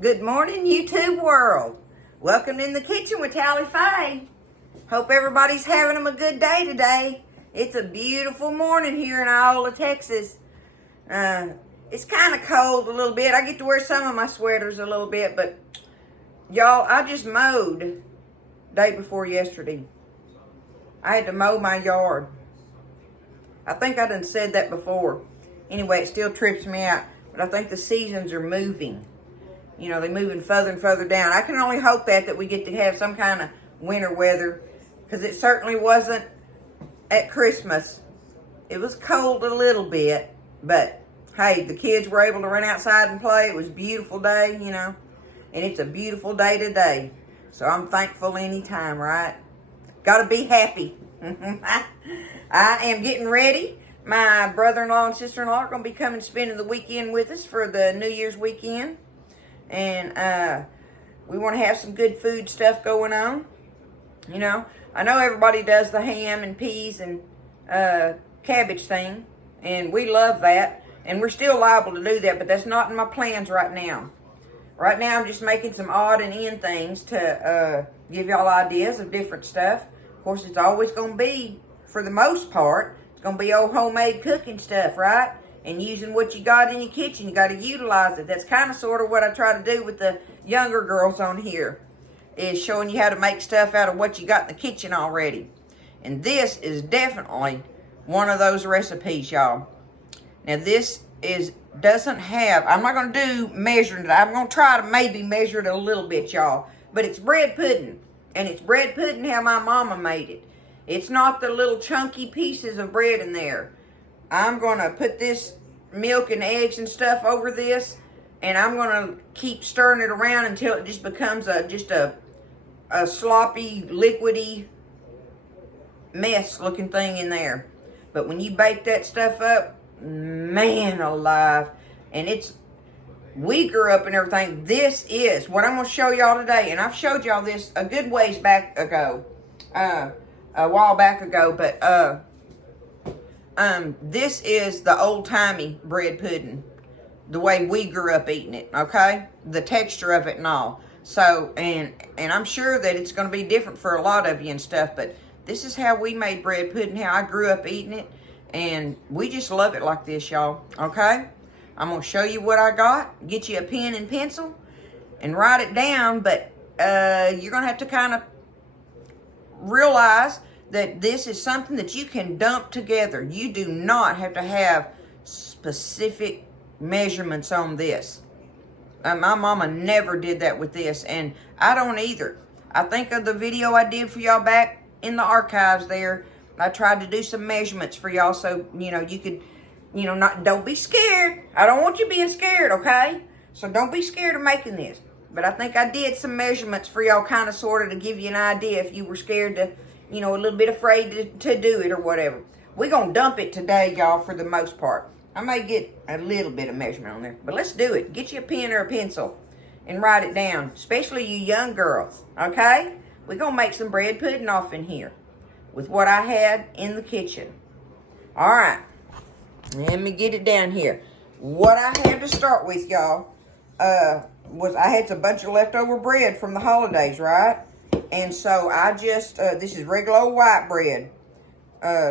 Good morning, YouTube world. Welcome in the kitchen with Tally Faye. Hope everybody's having a good day today. It's a beautiful morning here in Iola, Texas. It's kind of cold a little bit. I get to wear some of my sweaters a little bit, but y'all, I just mowed day before yesterday. I had to mow my yard. I think I done said that before. Anyway, it still trips me out, but I think the seasons are moving. You know, they're moving further and further down. I can only hope that we get to have some kind of winter weather, because it certainly wasn't at Christmas. It was cold a little bit, but hey, the kids were able to run outside and play. It was a beautiful day, you know, and it's a beautiful day today. So I'm thankful anytime, right? Gotta be happy. I am getting ready. My brother-in-law and sister-in-law are going to be coming spending the weekend with us for the New Year's weekend. And we want to have some good food stuff going on. You know, I know everybody does the ham and peas and cabbage thing, and we love that. And we're still liable to do that, but that's not in my plans right now. Right now, I'm just making some odd and end things to give y'all ideas of different stuff. Of course, it's always going to be, for the most part, it's going to be old homemade cooking stuff, right? And using what you got in your kitchen. You got to utilize it. That's kind of sort of what I try to do with the younger girls on here, is showing you how to make stuff out of what you got in the kitchen already. And this is definitely one of those recipes, y'all. Now, this doesn't have, I'm not going to do measuring it. I'm going to try to maybe measure it a little bit, y'all. But it's bread pudding. And it's bread pudding how my mama made it. It's not the little chunky pieces of bread in there. I'm going to put this milk and eggs and stuff over this, and I'm going to keep stirring it around until it just becomes just a sloppy, liquidy mess looking thing in there. But when you bake that stuff up, man alive, and we grew up and everything. This is what I'm going to show y'all today, and I've showed y'all this a good ways back ago, a while back ago, but this is the old-timey bread pudding, the way we grew up eating it, okay? The texture of it and all. So, and I'm sure that it's going to be different for a lot of you and stuff, but this is how we made bread pudding, how I grew up eating it, and we just love it like this, y'all, okay? I'm going to show you what I got, get you a pen and pencil, and write it down, but you're going to have to kind of realize that this is something that you can dump together. You do not have to have specific measurements on this. My mama never did that with this, and I don't either. I think of the video I did for y'all back in the archives there. I tried to do some measurements for y'all so, you know, you could, you know, don't be scared. I don't want you being scared, okay? So don't be scared of making this. But I think I did some measurements for y'all, kind of, sort of, to give you an idea if you were scared to, you know, a little bit afraid to do it or whatever. We're going to dump it today, y'all, for the most part. I may get a little bit of measurement on there, but let's do it. Get you a pen or a pencil and write it down, especially you young girls, okay? We're going to make some bread pudding off in here with what I had in the kitchen. All right. Let me get it down here. What I had to start with, y'all, was I had a bunch of leftover bread from the holidays, right? And so I just, this is regular old white bread.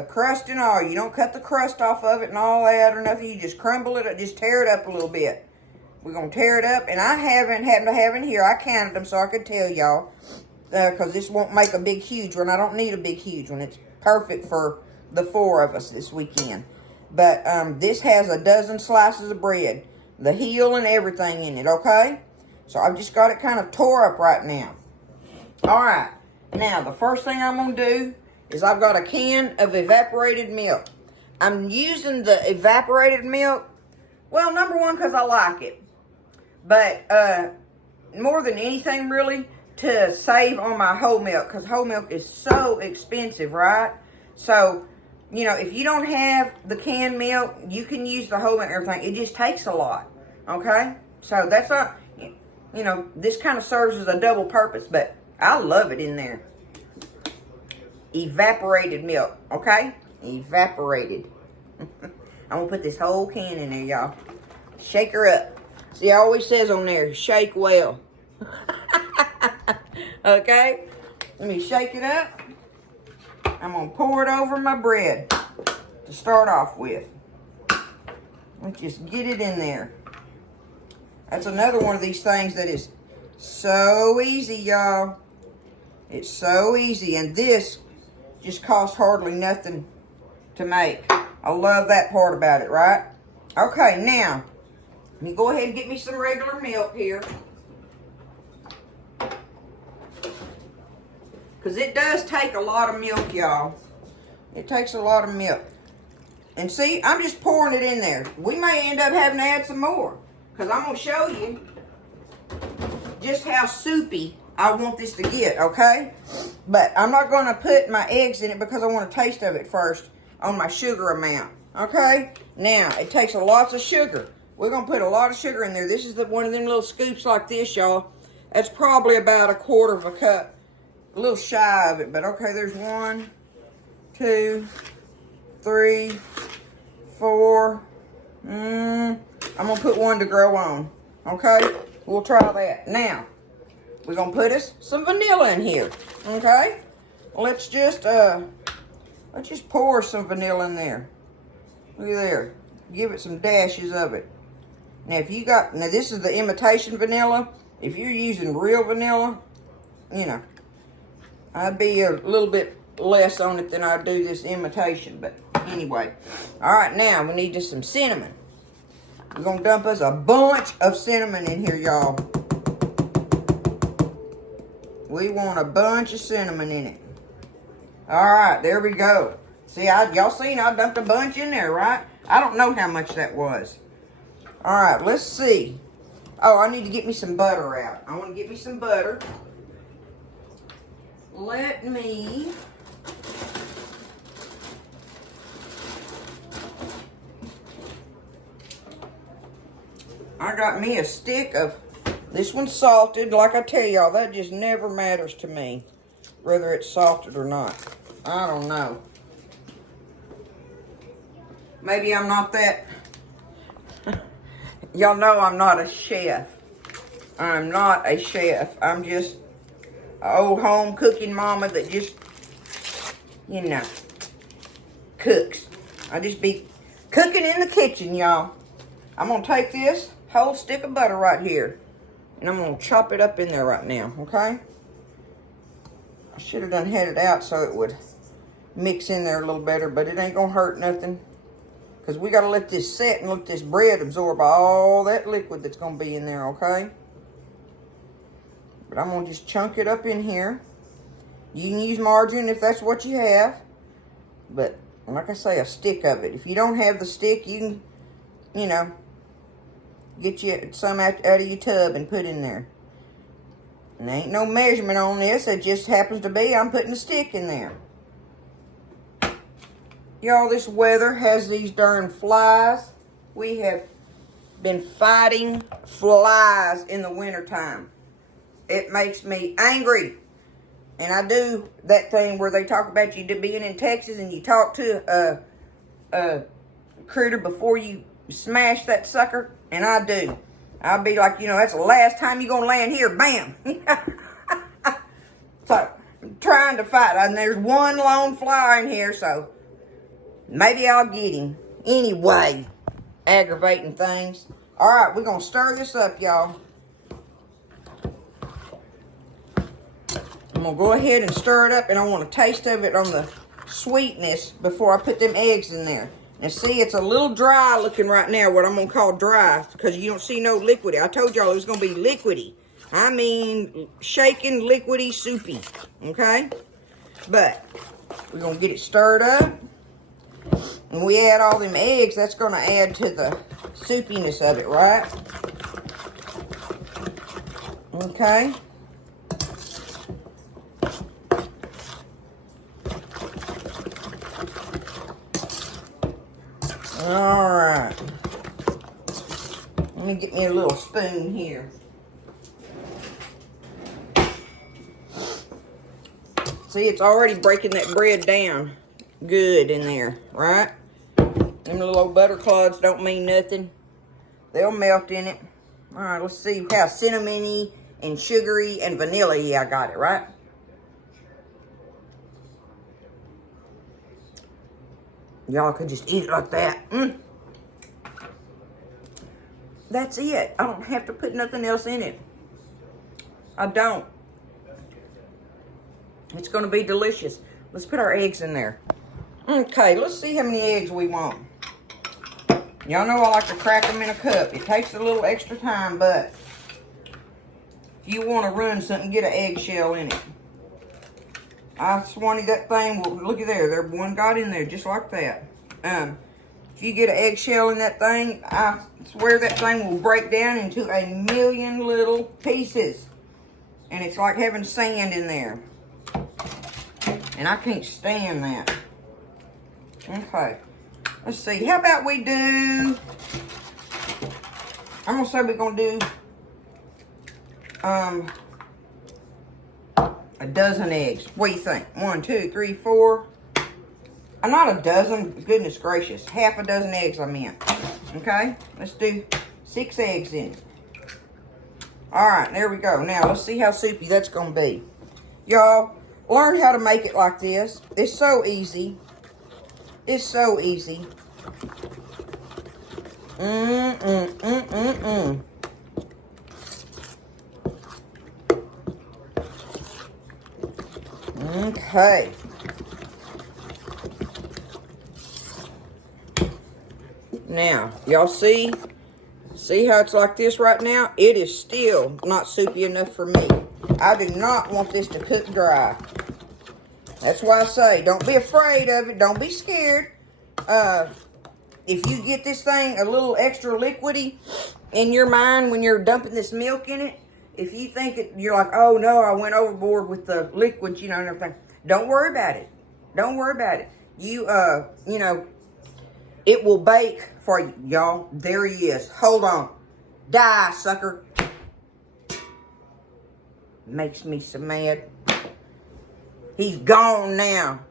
Crust and all. You don't cut the crust off of it and all that or nothing. You just crumble it up, just tear it up a little bit. We're going to tear it up. And I happened to have in here, I counted them so I could tell y'all. Because this won't make a big, huge one. I don't need a big, huge one. It's perfect for the 4 of us this weekend. But this has a dozen slices of bread. The heel and everything in it, okay? So I've just got it kind of tore up right now. All right. Now, the first thing I'm going to do is I've got a can of evaporated milk. I'm using the evaporated milk, well, number one, because I like it. But more than anything, really, to save on my whole milk, because whole milk is so expensive, right? So, you know, if you don't have the canned milk, you can use the whole milk and everything. It just takes a lot, okay? So that's not, you know, this kind of serves as a double purpose, but I love it in there. Evaporated milk, okay? Evaporated. I'm going to put this whole can in there, y'all. Shake her up. See, it always says on there, shake well. Okay? Let me shake it up. I'm going to pour it over my bread to start off with. Let's just get it in there. That's another one of these things that is so easy, y'all. It's so easy. And this just costs hardly nothing to make. I love that part about it, right? Okay, now, let me go ahead and get me some regular milk here. Because it does take a lot of milk, y'all. It takes a lot of milk. And see, I'm just pouring it in there. We may end up having to add some more. Because I'm going to show you just how soupy I want this to get, okay? But I'm not going to put my eggs in it because I want a taste of it first on my sugar amount, okay? Now, it takes lots of sugar. We're going to put a lot of sugar in there. This is one of them little scoops like this, y'all. That's probably about 1/4 of a cup. A little shy of it, but okay, there's 1, 2, 3, 4. I'm going to put 1 to grow on, okay? We'll try that. Now, we're going to put us some vanilla in here, okay? Let's just pour some vanilla in there. Look at there. Give it some dashes of it. Now, now this is the imitation vanilla. If you're using real vanilla, you know, I'd be a little bit less on it than I do this imitation, but anyway. All right, now we need just some cinnamon. We're going to dump us a bunch of cinnamon in here, y'all. We want a bunch of cinnamon in it. All right, there we go. See, y'all seen I dumped a bunch in there, right? I don't know how much that was. All right, let's see. Oh, I need to get me some butter out. I want to get me some butter. Let me... I got me a stick of... This one's salted. Like I tell y'all, that just never matters to me. Whether it's salted or not. I don't know. Maybe I'm not that... Y'all know I'm not a chef. I'm not a chef. I'm just an old home cooking mama that just, you know, cooks. I just be cooking in the kitchen, y'all. I'm going to take this whole stick of butter right here. And I'm going to chop it up in there right now, okay? I should have done had it out so it would mix in there a little better, but it ain't going to hurt nothing. Because we got to let this set and let this bread absorb all that liquid that's going to be in there, okay? But I'm going to just chunk it up in here. You can use margarine if that's what you have. But, like I say, a stick of it. If you don't have the stick, you can, you know, get you some out of your tub and put in there. And there ain't no measurement on this. It just happens to be I'm putting a stick in there. Y'all, this weather has these darn flies. We have been fighting flies in the wintertime. It makes me angry. And I do that thing where they talk about you being in Texas and you talk to a critter before you smash that sucker. And I do. I'll be like, you know, that's the last time you're going to land here. Bam. So, I'm trying to fight. And there's one lone fly in here, so... Maybe I'll get him. Anyway, aggravating things. All right, we're going to stir this up, y'all. I'm going to go ahead and stir it up, and I want a taste of it on the sweetness before I put them eggs in there. Now, see, it's a little dry looking right now, what I'm going to call dry, because you don't see no liquidy. I told y'all it was going to be liquidy. I mean, shaking, liquidy, soupy, okay? But we're going to get it stirred up. And we add all them eggs, that's going to add to the soupiness of it, right? Okay. All right. Let me get me a little spoon here. See, it's already breaking that bread down good in there, right? Them little old butter clods don't mean nothing. They'll melt in it. All right, let's see how cinnamony and sugary and vanilla-y I got it, right? Y'all could just eat it like that. That's it. I don't have to put nothing else in it. I don't. It's going to be delicious. Let's put our eggs in there. Okay, let's see how many eggs we want. Y'all know I like to crack them in a cup. It takes a little extra time, but if you want to run something, get an eggshell in it. I swanted that thing. Well, look at there. One got in there just like that. If you get an eggshell in that thing, I swear that thing will break down into a million little pieces. And it's like having sand in there. And I can't stand that. Okay. Let's see. How about we do... I'm going to say we're going to do... a dozen eggs. What do you think? 1, 2, 3, 4... Not a dozen, goodness gracious. Half a dozen eggs, I meant. Okay? Let's do 6 eggs in it. Alright, there we go. Now, let's see how soupy that's going to be. Y'all, learn how to make it like this. It's so easy. It's so easy. Okay. Now, y'all see how it's like this right now? It is still not soupy enough for me. I do not want this to cook dry. That's why I say, don't be afraid of it. Don't be scared. If you get this thing a little extra liquidy in your mind when you're dumping this milk in it, if you think you're like, oh no, I went overboard with the liquids, and everything. Don't worry about it. Don't worry about it. It will bake for you, y'all. There he is. Hold on. Die, sucker. Makes me so mad. He's gone now.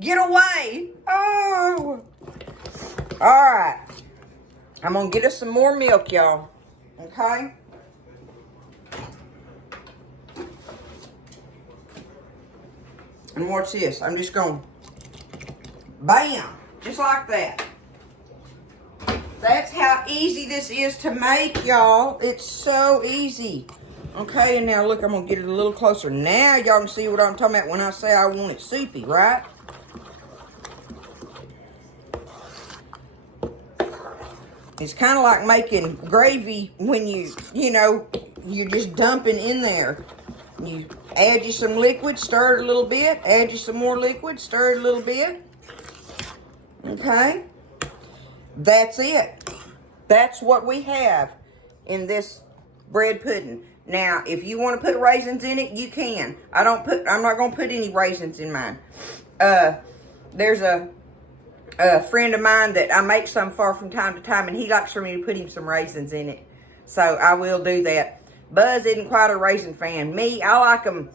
Get away. Oh. All right. I'm going to get us some more milk, y'all. Okay? And watch this. I'm just going to bam, just like that. That's how easy this is to make, y'all. It's so easy. Okay, and now look, I'm going to get it a little closer. Now y'all can see what I'm talking about when I say I want it soupy, right? It's kind of like making gravy when you're just dumping in there. You add you some liquid, stir it a little bit, add you some more liquid, stir it a little bit. Okay, that's it. That's what we have in this bread pudding. Now, if you want to put raisins in it, you can. I'm not going to put any raisins in mine. There's a friend of mine that I make some for from time to time, and he likes for me to put him some raisins in it. So I will do that. Buzz isn't quite a raisin fan. Me, I like them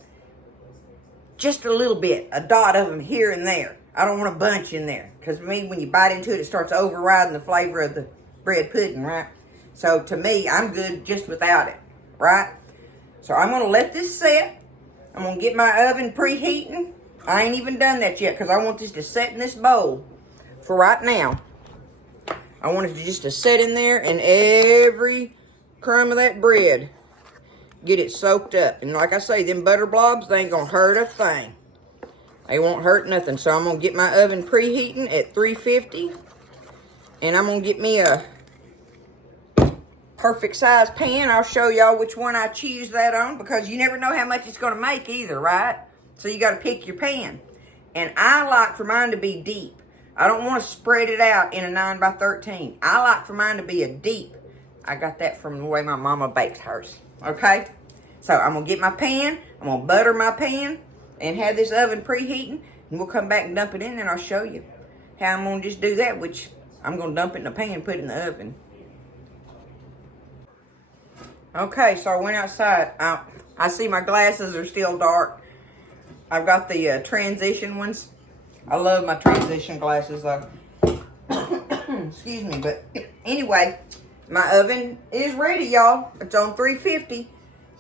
just a little bit, a dot of them here and there. I don't want a bunch in there. Because me, when you bite into it, it starts overriding the flavor of the bread pudding, right? So to me, I'm good just without it, right? So I'm going to let this set. I'm going to get my oven preheating. I ain't even done that yet because I want this to set in this bowl for right now. I want it to set in there and every crumb of that bread, get it soaked up. And like I say, them butter blobs, they ain't going to hurt a thing. They won't hurt nothing. So I'm going to get my oven preheating at 350. And I'm going to get me a perfect size pan. I'll show y'all which one I choose that on, because you never know how much it's going to make either, right? So you got to pick your pan. And I like for mine to be deep. I don't want to spread it out in a 9 by 13. I like for mine to be a deep. I got that from the way my mama bakes hers. Okay? So I'm going to get my pan. I'm going to butter my pan and have this oven preheating. And we'll come back and dump it in, and I'll show you how I'm going to just do that, which I'm going to dump it in the pan and put it in the oven. Okay, so I went outside. I see my glasses are still dark. I've got the transition ones. I love my transition glasses though. Excuse me, but anyway, my oven is ready, y'all. It's on 350.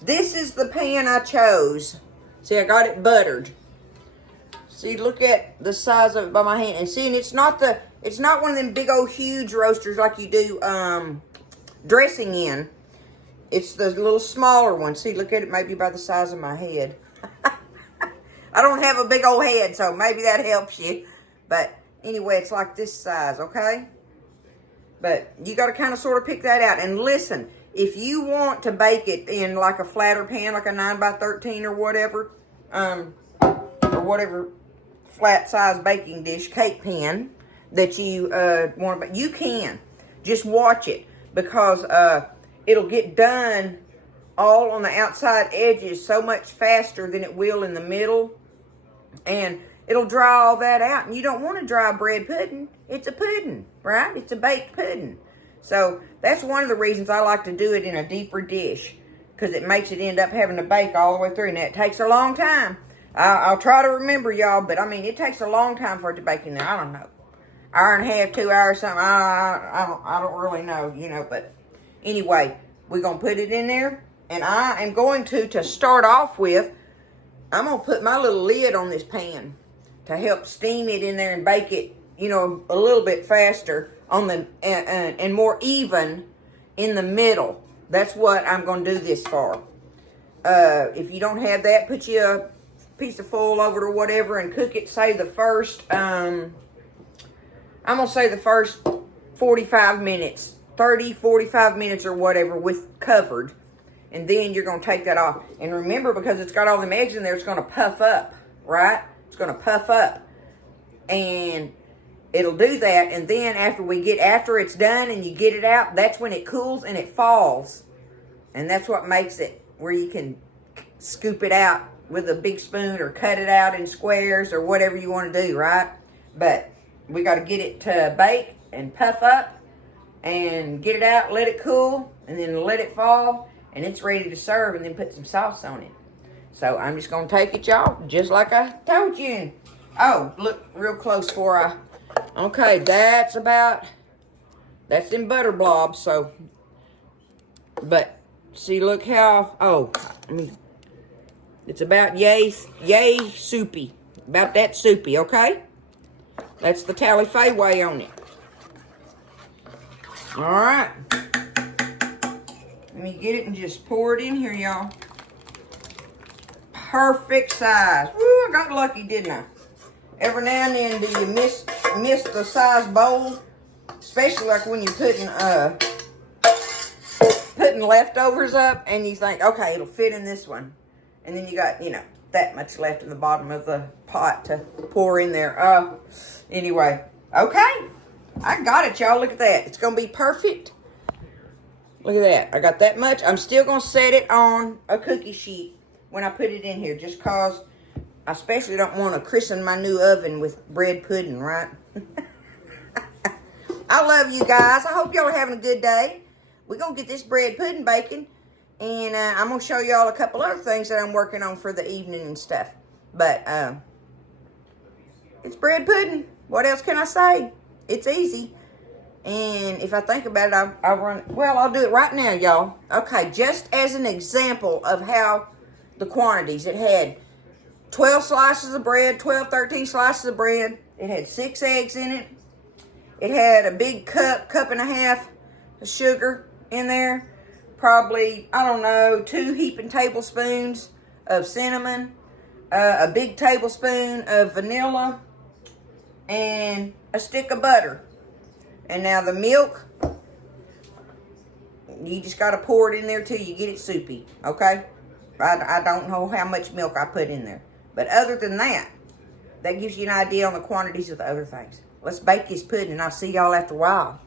This is the pan I chose. See, I got it buttered. See, look at the size of it by my hand. And see, and it's not one of them big old huge roasters like you do dressing in. It's the little smaller one. See, look at it maybe by the size of my head. I don't have a big old head, so maybe that helps you. But anyway, it's like this size, okay? But you got to kind of sort of pick that out. And listen, if you want to bake it in like a flatter pan, like a 9x13 or whatever flat size baking dish, cake pan that you want to, you can. Just watch it, because it'll get done all on the outside edges so much faster than it will in the middle. And it'll dry all that out. And you don't want to dry bread pudding. It's a pudding, right? It's a baked pudding. So that's one of the reasons I like to do it in a deeper dish, because it makes it end up having to bake all the way through. And that takes a long time. I'll try to remember, y'all, but I mean, it takes a long time for it to bake in there. I don't know. Hour and a half, 2 hours, something. I don't really know, you know. But anyway, we're going to put it in there. And I am going to start off with, I'm going to put my little lid on this pan to help steam it in there and bake it, you know, a little bit faster on the and more even in the middle. That's what I'm going to do this for. If you don't have that, put you a piece of foil over it or whatever and cook it, say the first, I'm going to say the first 45 minutes, 30, 45 minutes or whatever with covered. And then you're going to take that off. And remember, because it's got all them eggs in there, it's going to puff up, right? It's going to puff up. And it'll do that. And then after it's done and you get it out, that's when it cools and it falls. And that's what makes it where you can scoop it out with a big spoon or cut it out in squares or whatever you want to do, right? But we got to get it to bake and puff up and get it out, let it cool, and then let it fall. And it's ready to serve, and then put some sauce on it. So I'm just going to take it, y'all, just like I told you. Oh, look real close for I... Okay, that's in butter blobs, so... But, see, look how... Oh, I mean... It's about yay soupy. About that soupy, okay? That's the Tally Faye way on it. All right. Let me get it and just pour it in here, y'all. Perfect size. Woo, I got lucky, didn't I? Every now and then do you miss the size bowl? Especially like when you're putting leftovers up and you think, okay, it'll fit in this one. And then you got, you know, that much left in the bottom of the pot to pour in there. Anyway, okay. I got it, y'all. Look at that. It's going to be perfect. Look at that. I got that much. I'm still going to set it on a cookie sheet when I put it in here, just because I especially don't want to christen my new oven with bread pudding, right? I love you guys. I hope y'all are having a good day. We're going to get this bread pudding baking, and I'm going to show y'all a couple other things that I'm working on for the evening and stuff. But it's bread pudding. What else can I say? It's easy. And if I think about it, I'll do it right now, y'all. Okay, just as an example of how the quantities. It had 12 slices of bread, 12, 13 slices of bread. It had 6 eggs in it. It had a big cup and a half of sugar in there. Probably, I don't know, 2 heaping tablespoons of cinnamon, a big tablespoon of vanilla, and a stick of butter. And now the milk, you just got to pour it in there till you get it soupy, okay? I don't know how much milk I put in there. But other than that, that gives you an idea on the quantities of the other things. Let's bake this pudding, and I'll see y'all after a while.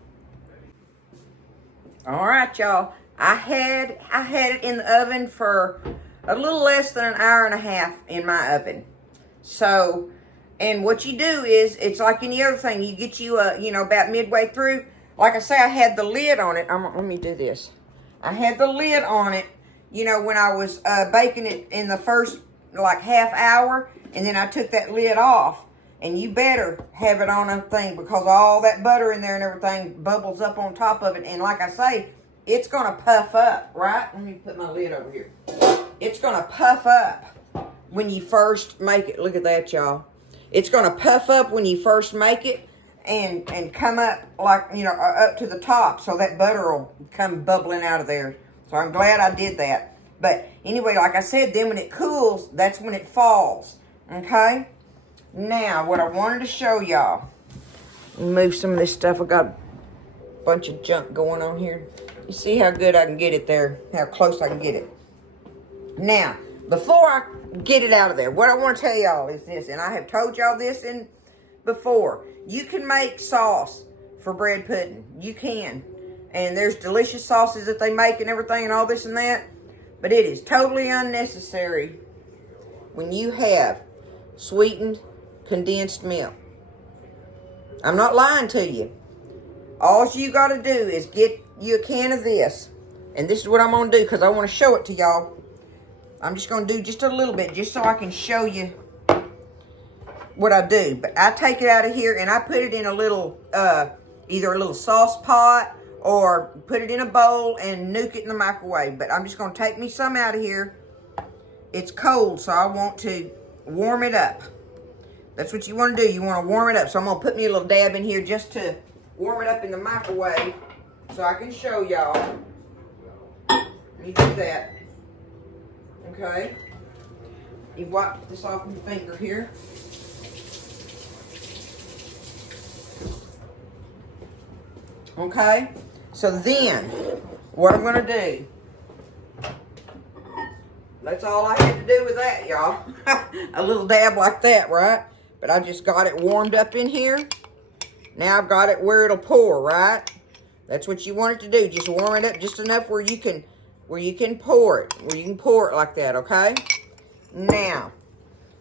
All right, y'all. I had it in the oven for a little less than an hour and a half in my oven. So... And what you do is, it's like any other thing. You get you, about midway through. Like I say, I had the lid on it. Let me do this. I had the lid on it, when I was baking it in the first, half hour. And then I took that lid off. And you better have it on a thing because all that butter in there and everything bubbles up on top of it. And like I say, it's going to puff up, right? Let me put my lid over here. It's going to puff up when you first make it. Look at that, y'all. It's going to puff up when you first make it and come up like, you know, up to the top. So that butter will come bubbling out of there. So I'm glad I did that. But anyway, like I said, then when it cools, that's when it falls. Okay? Now, what I wanted to show y'all. Move some of this stuff. I got a bunch of junk going on here. You see how good I can get it there. How close I can get it. Now, before I get it out of there, what I want to tell y'all is this. And I have told y'all this before. You can make sauce for bread pudding. You can. And there's delicious sauces that they make and everything and all this and that. But it is totally unnecessary when you have sweetened condensed milk. I'm not lying to you. All you got to do is get you a can of this. And this is what I'm going to do because I want to show it to y'all. I'm just going to do just a little bit just so I can show you what I do. But I take it out of here and I put it in a little, either a little sauce pot or put it in a bowl and nuke it in the microwave. But I'm just going to take me some out of here. It's cold, so I want to warm it up. That's what you want to do. You want to warm it up. So I'm going to put me a little dab in here just to warm it up in the microwave so I can show y'all. Let me do that. Okay. You wipe this off your finger here. Okay. So then, what I'm going to do. That's all I had to do with that, y'all. A little dab like that, right? But I just got it warmed up in here. Now I've got it where it'll pour, right? That's what you want it to do. Just warm it up just enough where you can pour it. Where you can pour it like that, okay? Now,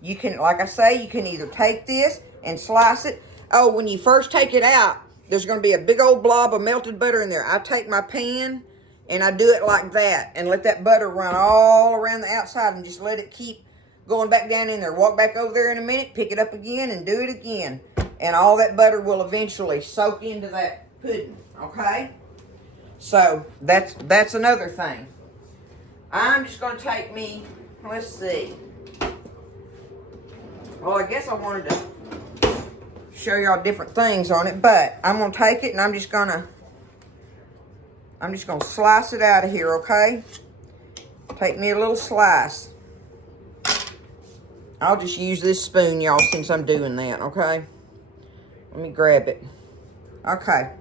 you can, like I say, you can either take this and slice it. Oh, when you first take it out, there's going to be a big old blob of melted butter in there. I take my pan and I do it like that and let that butter run all around the outside and just let it keep going back down in there. Walk back over there in a minute, pick it up again and do it again. And all that butter will eventually soak into that pudding, okay? So, that's another thing. I'm just going to take me, let's see. Well, I guess I wanted to show y'all different things on it, but I'm going to take it and I'm just going to slice it out of here, okay? Take me a little slice. I'll just use this spoon, y'all, since I'm doing that, okay? Let me grab it. Okay.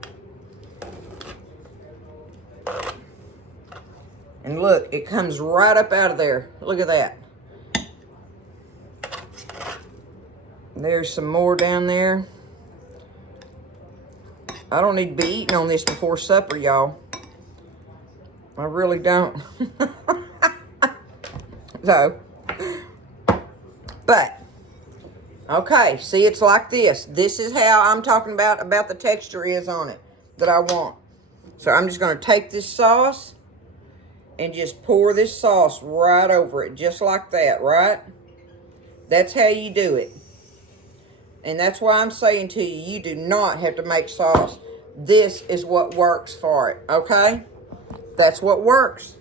And look, it comes right up out of there. Look at that. There's some more down there. I don't need to be eating on this before supper, y'all. I really don't. So, but, okay, see, it's like this. This is how I'm talking about the texture is on it that I want. So I'm just going to take this sauce and just pour this sauce right over it, just like that, right? That's how you do it. And that's why I'm saying to you, you do not have to make sauce. This is what works for it, okay? That's what works.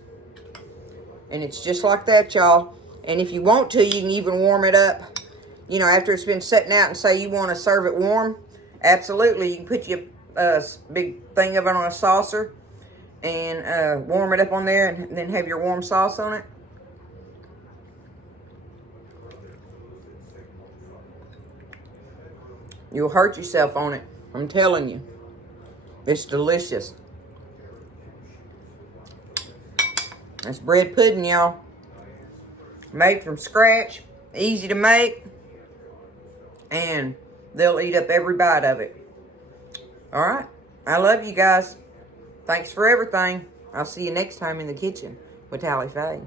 And it's just like that, y'all. And if you want to, you can even warm it up. You know, after it's been setting out and say you want to serve it warm, absolutely. You can put your big thing of it on a saucer and warm it up on there and then have your warm sauce on it. You'll hurt yourself on it. I'm telling you. It's delicious. That's bread pudding, y'all. Made from scratch. Easy to make. And they'll eat up every bite of it. Alright. I love you guys. Thanks for everything. I'll see you next time in the kitchen with Tally Faye.